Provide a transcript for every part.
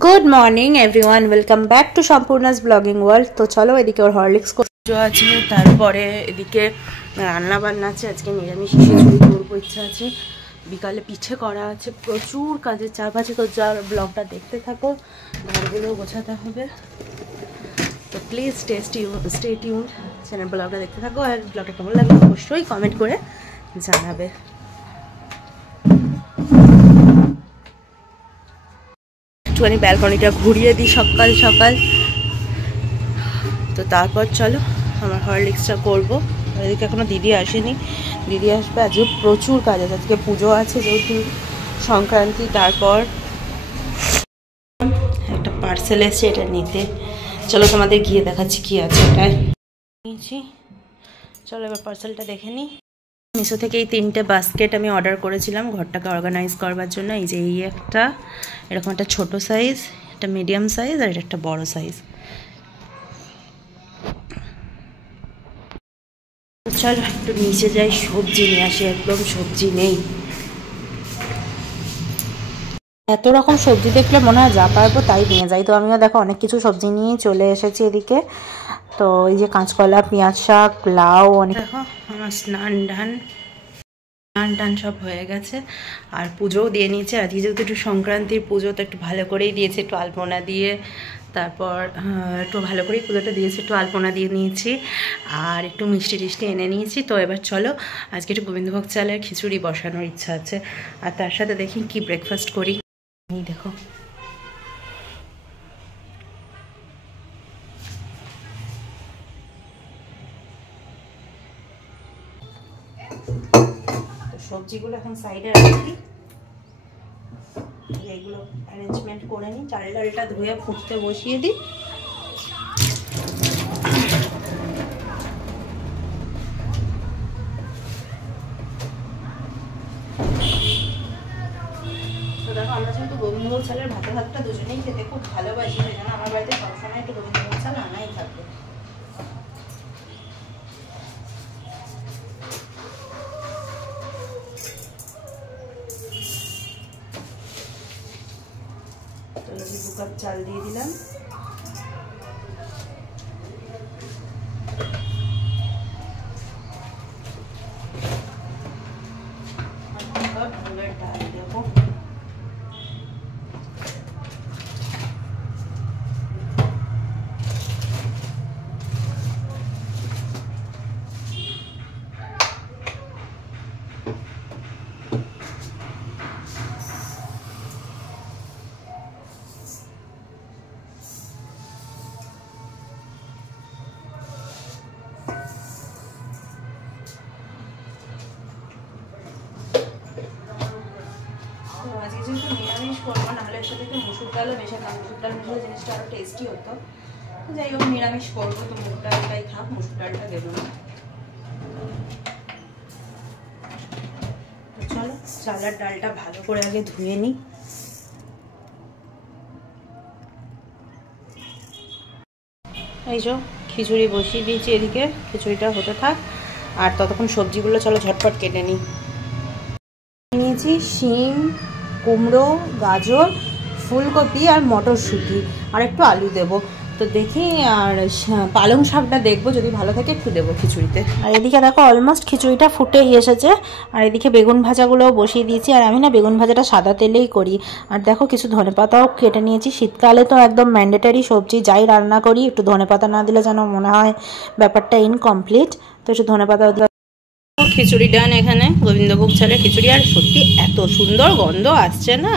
Good morning everyone, welcome back to सम्पूर्णास blogging world. तो चलो एदिके और हरलिक्स जो আছে তারপরে এদিকে রান্না বান্না আছে। আজকে নিরামিষ খিচুড়ি করবো ইচ্ছা আছে। বিকালে পিঠে করা আছে, প্রচুর কাজের চাপ আছে। তো যার ব্লগটা দেখতে থাকো, ঘরগুলো গোছাতে হবে। তো প্লিজ স্টে টিউনড, চ্যানেল ব্লগটা দেখতে থাকো। আর ব্লগটা কেমন লাগবে অবশ্যই কমেন্ট করে জানাবে। একটুখানি ব্যালকনিটা ঘুরিয়ে দিই সকাল সকাল। তো তারপর চলো আমার হরলিক্সটা করবো। এদিকে এখনো দিদি আসেনি, দিদি আসবে। আজকে প্রচুর কাজ আছে, আজকে পুজো আছে যেহেতু সংক্রান্তি। তারপর একটা পার্সেল এসছে, এটা নিতে। চলো তোমাদের গিয়ে দেখাচ্ছি কি আছে এটাই নিয়েছি। চলো এবার পার্সেলটা দেখে নিই। মিশো থেকে এই 3টে বাস্কেট আমি অর্ডার করেছিলাম ঘরটাকে অর্গানাইজ করবার জন্য। এই যে এই একটা, এরকম একটা ছোটো সাইজ, একটা মিডিয়াম সাইজ, আর এটা একটা বড় সাইজ। চলো একটু নিচে যাই, সবজি নিয়ে আসি। একদম সবজি নেই, এত রকম সবজি দেখলে মনে হয় যা পারবো তাই নিয়ে যাই। তো আমিও দেখো অনেক কিছু সবজি নিয়ে চলে এসেছি এদিকে। তো এই যে কাঁচকলা, পেঁয়াজ শাক, লাউ, অনেক। দেখো আমার স্নান টান সব হয়ে গেছে, আর পুজোও দিয়ে নিয়েছে। আজকে যেহেতু একটু সংক্রান্তির পুজো, তো একটু ভালো করেই দিয়েছে, একটু আলপনা দিয়ে। তারপর একটু ভালো করেই পুজোটা দিয়েছে, একটু আলপনা দিয়ে নিয়েছি, আর একটু মিষ্টি টিষ্টি এনে নিয়েছি। তো এবার চলো আজকে একটু গোবিন্দভোগ চালের খিচুড়ি বসানোর ইচ্ছা আছে। আর তার সাথে দেখি কি ব্রেকফাস্ট করি। এই দেখো সবজিগুলো এখন সাইডে রাখি, এইগুলো অ্যারেঞ্জমেন্ট করে নিই। চালের ডালটা ধুয়ে ফুটতে বসিয়ে দিই। তো দেখো আমরা যেহেতু গোবিন্দভোগ চালের ভাতটা দুজনেই খেতে খুব ভালোবাসি, সেই জন্য আমার বাড়িতে সবসময় একটু গোবিন্দভোগ চাল আনাই থাকবে। তো 2 কাপ চাল দিয়ে দিলাম। ডাল দেবো। আজকে যেহেতু নিরামিষ করবো, নাহলে এর সাথে একটু মুসুর ডালও মেশাতাম। মুসুর ডাল মেশালে জিনিসটা আরও টেস্টি হতো। যাই হোক নিরামিষ করবো, তো মুগ ডালটাই থাক, মুসুর ডালটা দেবো না। চলো চালের ডালটা ভালো করে আগে ধুয়ে নিই। এই যে খিচুড়ি বসিয়ে দিয়েছি এদিকে, খিচুড়িটা হতে থাক। আর ততক্ষণ সবজিগুলো চলো ঝটপট কেটে নিই। নিয়েছি শিম, কুমড়ো, গাজর, ফুলকপি আর মটরশুঁটি, আর একটু আলু দেবো। তো দেখি, আর পালং শাকটা দেখবো, যদি ভালো থাকে একটু দেবো খিচুড়িতে। আর এদিকে দেখো অলমোস্ট খিচুড়িটা ফুটেই এসেছে। আর এদিকে বেগুন ভাজাগুলোও বসিয়ে দিয়েছি। আর আমি না বেগুন ভাজাটা সাদা তেলেই করি। আর দেখো কিছু ধনেপাতাও কেটে নিয়েছি। শীতকালে তো একদম ম্যান্ডেটারি সবজি, যাই রান্না করি একটু ধনেপাতা না দিলে যেন মনে হয় ব্যাপারটা ইনকমপ্লিট। তো একটু ধনেপাতাও দিলাম। খিচুড়ি ডান এখানে, গোবিন্দভোগ চালের খিচুড়ি। আর সত্যি এত সুন্দর গন্ধ আসছে না।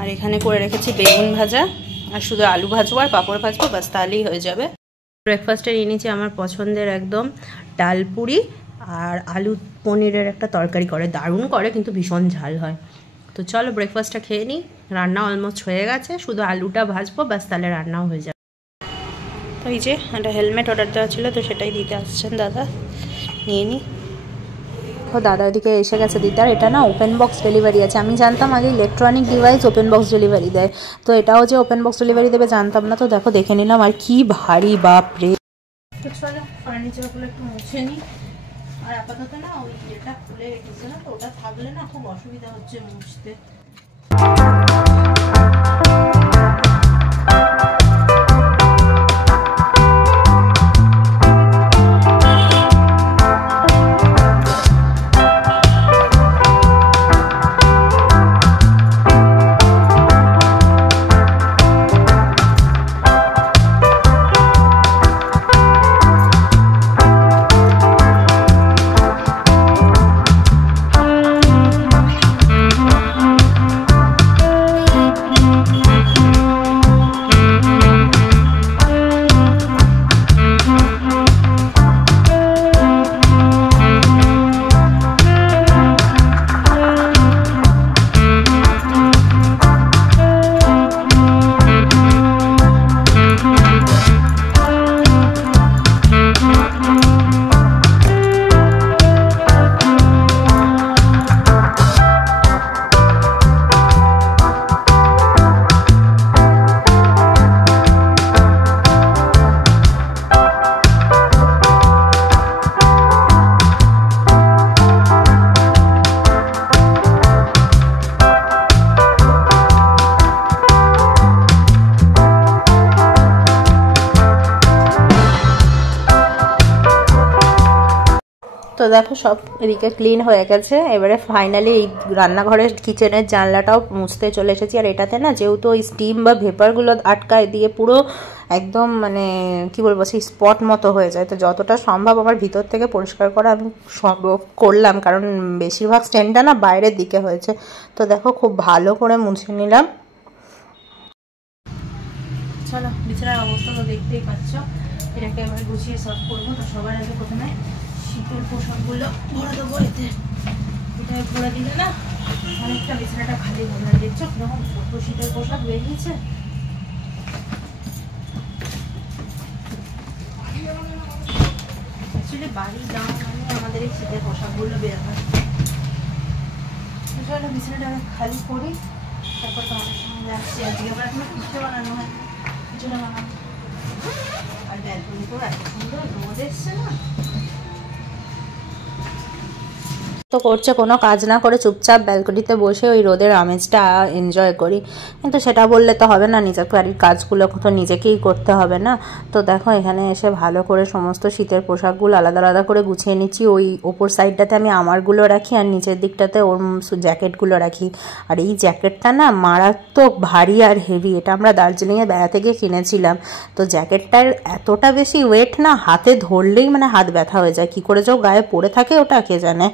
আর এখানে করে রেখেছি বেগুন ভাজা, আর শুধু আলু ভাজবো আর পাঁপড় ভাজবো, বাস তাহলেই হয়ে যাবে। ব্রেকফাস্টে নিয়ে নিয়েছি আমার পছন্দের একদম ডাল পুরি আর আলু পনিরের একটা তরকারি করে, দারুণ করে কিন্তু ভীষণ ঝাল হয়। তো চলো ব্রেকফাস্টটা খেয়ে নিই। রান্না অলমোস্ট হয়ে গেছে, শুধু আলুটা ভাজবো, বাস তাহলে রান্নাও হয়ে যাবে। তো এই যে একটা হেলমেট অর্ডার দেওয়া ছিল, তো সেটাই দিতে আসছেন দাদা, নিয়ে নিই। দাদা ওদিকে এসে গেছে দিতে। আর এটা না ওপেন বক্স ডেলিভারি আছে। আমি জানতাম আগে electronic device open box delivery দেয়, তো এটাও যে ওপেন বক্স ডেলিভারি দেবে জানতাম না। তো দেখো দেখে নিলাম, আর কি ভারী, বাপরে। তো চলো ফার্নিচারগুলো একটু মুছে নিই। আর আপাতত না ওই এটা খুলে রেখেছে না, তো ওটা থাকলে না খুব অসুবিধা হচ্ছে মুছতে। তো দেখো সব এদিকে ক্লিন হয়ে গেছে। এবারে ফাইনালি এই রান্নাঘরের কিচেনের জানলাটাও মুছতে চলে এসেছি। আর এটাতে না যেহেতু ওই স্টিম বা ভেপারগুলো আটকায় দিয়ে পুরো একদম মানে কি বলবো সেই স্পট মতো হয়ে যায়। তো যতটা সম্ভব আমার ভিতর থেকে পরিষ্কার করা আমি করলাম, কারণ বেশিরভাগ স্ট্যান্ডটা না বাইরের দিকে হয়েছে। তো দেখো খুব ভালো করে মুছে নিলাম। চলো বিছানার অবস্থা তো দেখতেই পাচ্ছ, এটাকে এবার গুছিয়ে সার্ভ করবো। তো সবার আগে প্রথমে শীতের পোশাকগুলো ভরে দেবো এতে। এটা ভরে দিলে না অনেকটা বিছানাটা খালি হবে না। দেখছো যখন কত শীতের পোশাক বেরিয়েছে। অ্যাকচুয়ালি বাড়ি যাওয়া মানে আমাদের এই শীতের পোশাকগুলো বের হয়। চলো বিছানাটা খালি করি, তারপর তোমাদের সঙ্গে আসছি। আজকে আবার এখনো পিঠে বানানো হয়, পিঠে বানানো। আর ব্যালকনিতেও এত সুন্দর রোদ এসছে না, তো করছে কোনো কাজ না করে চুপচাপ ব্যালকনিতে বসে ওই রোদের আমেজটা এনজয় করি। কিন্তু সেটা বললে তো হবে না, নিজের বাড়ির কাজগুলো তো নিজেকেই করতে হবে না। তো দেখো এখানে এসে ভালো করে সমস্ত শীতের পোশাকগুলো আলাদা আলাদা করে গুছিয়ে নিচ্ছি। ওই ওপর সাইডটাতে আমি আমারগুলো রাখি আর নিচের দিকটাতে ওর জ্যাকেটগুলো রাখি। আর এই জ্যাকেটটা না মারাত্মক ভারী আর হেভি, এটা আমরা দার্জিলিংয়ে বেড়াতে গিয়ে কিনেছিলাম। তো জ্যাকেটটার এতটা বেশি ওয়েট না, হাতে ধরলেই মানে হাত ব্যথা হয়ে যায়। কী করে যে গায়ে পড়ে থাকে ওটা কে জানে।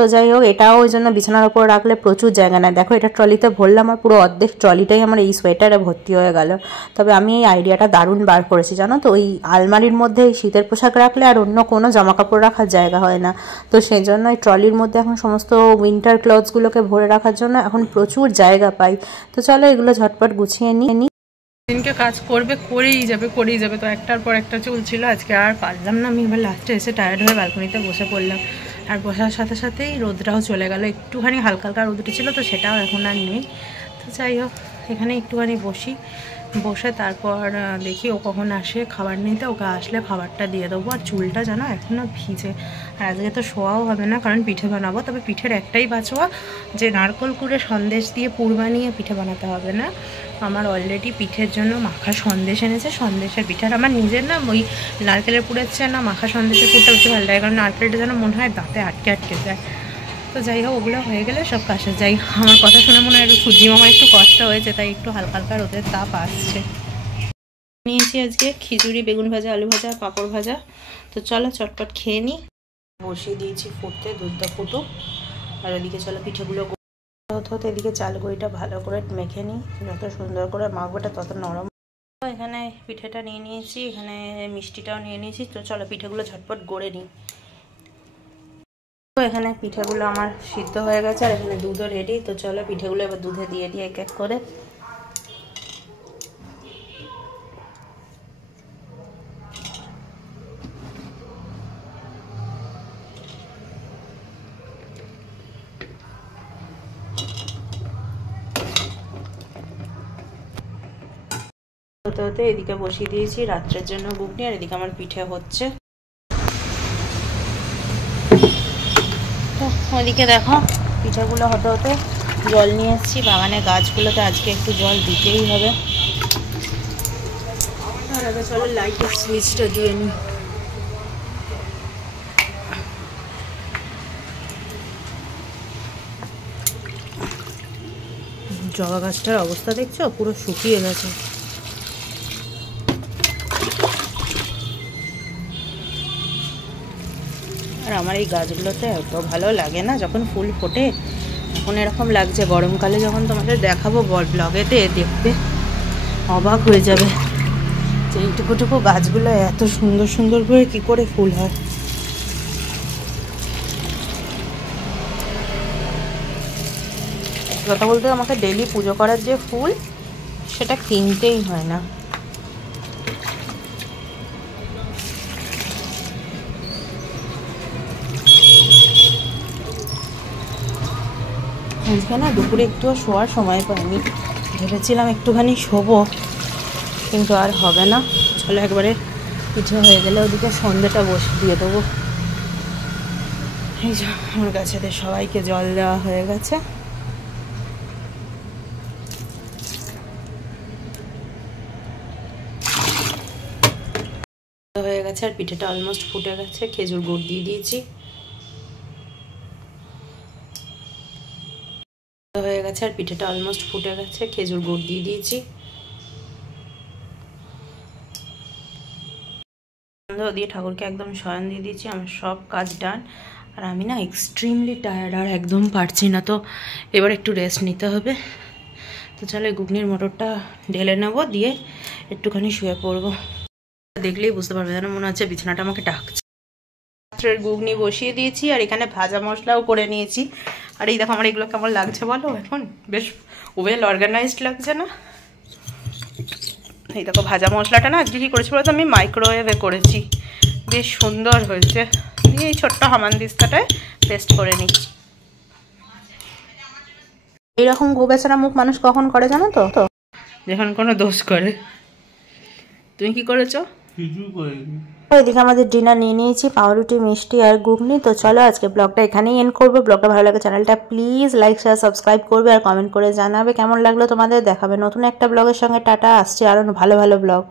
তো যাই হোক, এটাও ওই জন্য বিছানার ওপর রাখলে প্রচুর জায়গা নেয়। দেখো এটা ট্রলিতে ভরলাম আর পুরো অর্ধেক ট্রলিটাই আমার এই সোয়েটারে ভর্তি হয়ে গেল। তবে আমি এই আইডিয়াটা দারুণ বার করেছি জানো তো, ওই আলমারির মধ্যে এই শীতের পোশাক রাখলে আর অন্য কোনো জামা কাপড় রাখার জায়গা হয় না। তো সেই জন্য এই ট্রলির মধ্যে এখন সমস্ত উইন্টার ক্লথসগুলোকে ভরে রাখার জন্য এখন প্রচুর জায়গা পাই। তো চলো এগুলো ঝটপট গুছিয়ে নিই। দিনকে কাজ করবে করেই যাবে। তো একটার পর একটা চলছিল, আজকে আর পারলাম না। আমি এবার লাস্টে এসে টায়ার্ড হয়ে ব্যালকনিতে বসে পড়লাম। আর বসার সাথে সাথেই রোদটাও চলে গেল। একটুখানি হালকা হালকা রোদ উঠেছিল, তো সেটাও এখন আর নেই। তো যাই হোক এখানে একটুখানি বসে তারপর দেখি ও কখন আসে খাবার নিতে। ওকে আসলে খাবারটা দিয়ে দেবো। আর চুলটা জানো এখনও ভিজে। আর আজকে তো শোয়াও হবে না, কারণ পিঠে বানাবো। তবে পিঠের একটাই বাঁচোয়া যে নারকোল কুড়ে সন্দেশ দিয়ে পুর বানিয়ে পিঠে বানাতে হবে না। আমার অলরেডি পিঠের জন্য মাখা সন্দেশ এনেছে, সন্দেশের পিঠার আমার নিজের না ওই নারকেলের পুরের চেয়ে না মাখা সন্দেশের পুরটা বেশি ভালো লাগে, কারণ নারকেলটা যেন মনে হয় দাঁতে আটকে যায়। তো যাই হোক ওগুলো হয়ে গেলে সব কাছে যাই। আমার কথা শুনে মনে হয় সূর্যি মামার একটু কষ্ট হয়েছে, তাই একটু হালকা হালকা রোদের তাপ আসছে। নিয়েছি আজকে খিচুড়ি, বেগুন ভাজা, আলু ভাজা, পাঁপড় ভাজা। তো চলো চটপট খেয়ে নিই। বসিয়ে দিয়েছি ফুটতে, দুধটা ফুটুক। আর এদিকে চলো পিঠেগুলো হতে এদিকে চাল গুঁড়িটা ভালো করে মেখে নিই। যত সুন্দর করে মাখবোটা তত নরম। এখানে পিঠেটা নিয়ে নিয়েছি, এখানে মিষ্টিটাও নিয়ে নিয়েছি। তো চলো পিঠেগুলো ঝটপট গড়ে নিই। তো এখানে পিঠেগুলো আমার সিদ্ধ হয়ে গেছে আর এখানে দুধও রেডি। তো চলো পিঠেগুলো এবার দুধে দিয়ে দিই এক এক করে। হতে হতে এদিকে বসিয়ে দিয়েছি রাত্রের জন্য ঘুগনি, আর এদিকে আমার পিঠে হচ্ছে। তো ওইদিকে দেখো পিঠেগুলো হতে হতে জল নিয়ে এসেছি। বাগানের গাছগুলোতে আজকে একটু জল দিতেই হবে। আর আগে চলো লাইটের সুইচটা দিয়ে নিই। জবা গাছটার অবস্থা দেখছো, পুরো শুকিয়ে গেছে। আর আমার এই গাছগুলোতে এত ভালো লাগে না যখন ফুল ফোটে। এখন এরকম লাগছে, গরমকালে যখন তোমাদের দেখাবো ব্লগেতে দেখতে অবাক হয়ে যাবে যে এইটুকুটুকু গাছগুলো এত সুন্দর সুন্দর করে কি করে ফুল হয়। কথা বলতে আমাকে ডেইলি পুজো করার যে ফুল সেটা কিনতেই হয় না। আজকে না দুপুরে একটুও শোয়ার সময় পাইনি, ভেবেছিলাম একটুখানি শোবো, কিন্তু আর হবে না। চলো একবারে পিঠে হয়ে গেলে ওদিকে সন্ধ্যেটা বসিয়ে দিয়ে দেবো। এই যে আমার গাছেদের সবাইকে জল দেওয়া হয়ে গেছে। হয়ে গেছে আর পিঠেটা অলমোস্ট ফুটে গেছে। খেজুর গুড় দিয়ে দিয়েছি। গেছে আর পিঠেটা অলমোস্ট ফুটে গেছে। খেজুর গুড় দিয়ে দিয়েছি, দিয়ে ঠাকুরকে একদম শয়ন দিয়ে দিয়েছি। আমার সব কাজ ডান। আর আমি না এক্সট্রিমলি টায়ার্ড, আর একদম পারছি না, তো এবার একটু রেস্ট নিতে হবে। তো চলো ঘুগনির মটরটা ঢেলে নেবো, দিয়ে একটুখানি শুয়ে পড়বো। দেখলেই বুঝতে পারবে, যেন মনে হচ্ছে বিছানাটা আমাকে ডাকছে। রাত্রের ঘুগনি বসিয়ে দিয়েছি, আর এখানে ভাজা মশলাও করে নিয়েছি। আর এই দেখো আমার এগুলো কেমন লাগছে বলো, এখন বেশ ওয়েল অর্গানাইজড লাগছে না? এই দেখো ভাজা মশলাটা না আজকে কী করেছি বলতো, আমি মাইক্রোওয়েভে করেছি, বেশ সুন্দর হয়েছে। দিয়ে এই ছোট্ট হামানদিস্তাটায় পেস্ট করে নিচ্ছি। এইরকম গোবেচারা মুখ মানুষ কখন করে জানো তো, যখন কোনো দোষ করে। তুমি কি করেছো? এদিকে আমাদের ডিনার নিয়ে নিয়েছি, পাউরুটি, মিষ্টি আর ঘুগনি। তো চলো আজকে ব্লগটা এখানেই এন্ড করবো। ব্লগটা ভালো লাগে চ্যানেলটা প্লিজ লাইক শেয়ার সাবস্ক্রাইব করবে, আর কমেন্ট করে জানাবে কেমন লাগলো তোমাদের। দেখাবে নতুন একটা ব্লগের সঙ্গে। টাটা, আসছে আরো ভালো ভালো ব্লগ।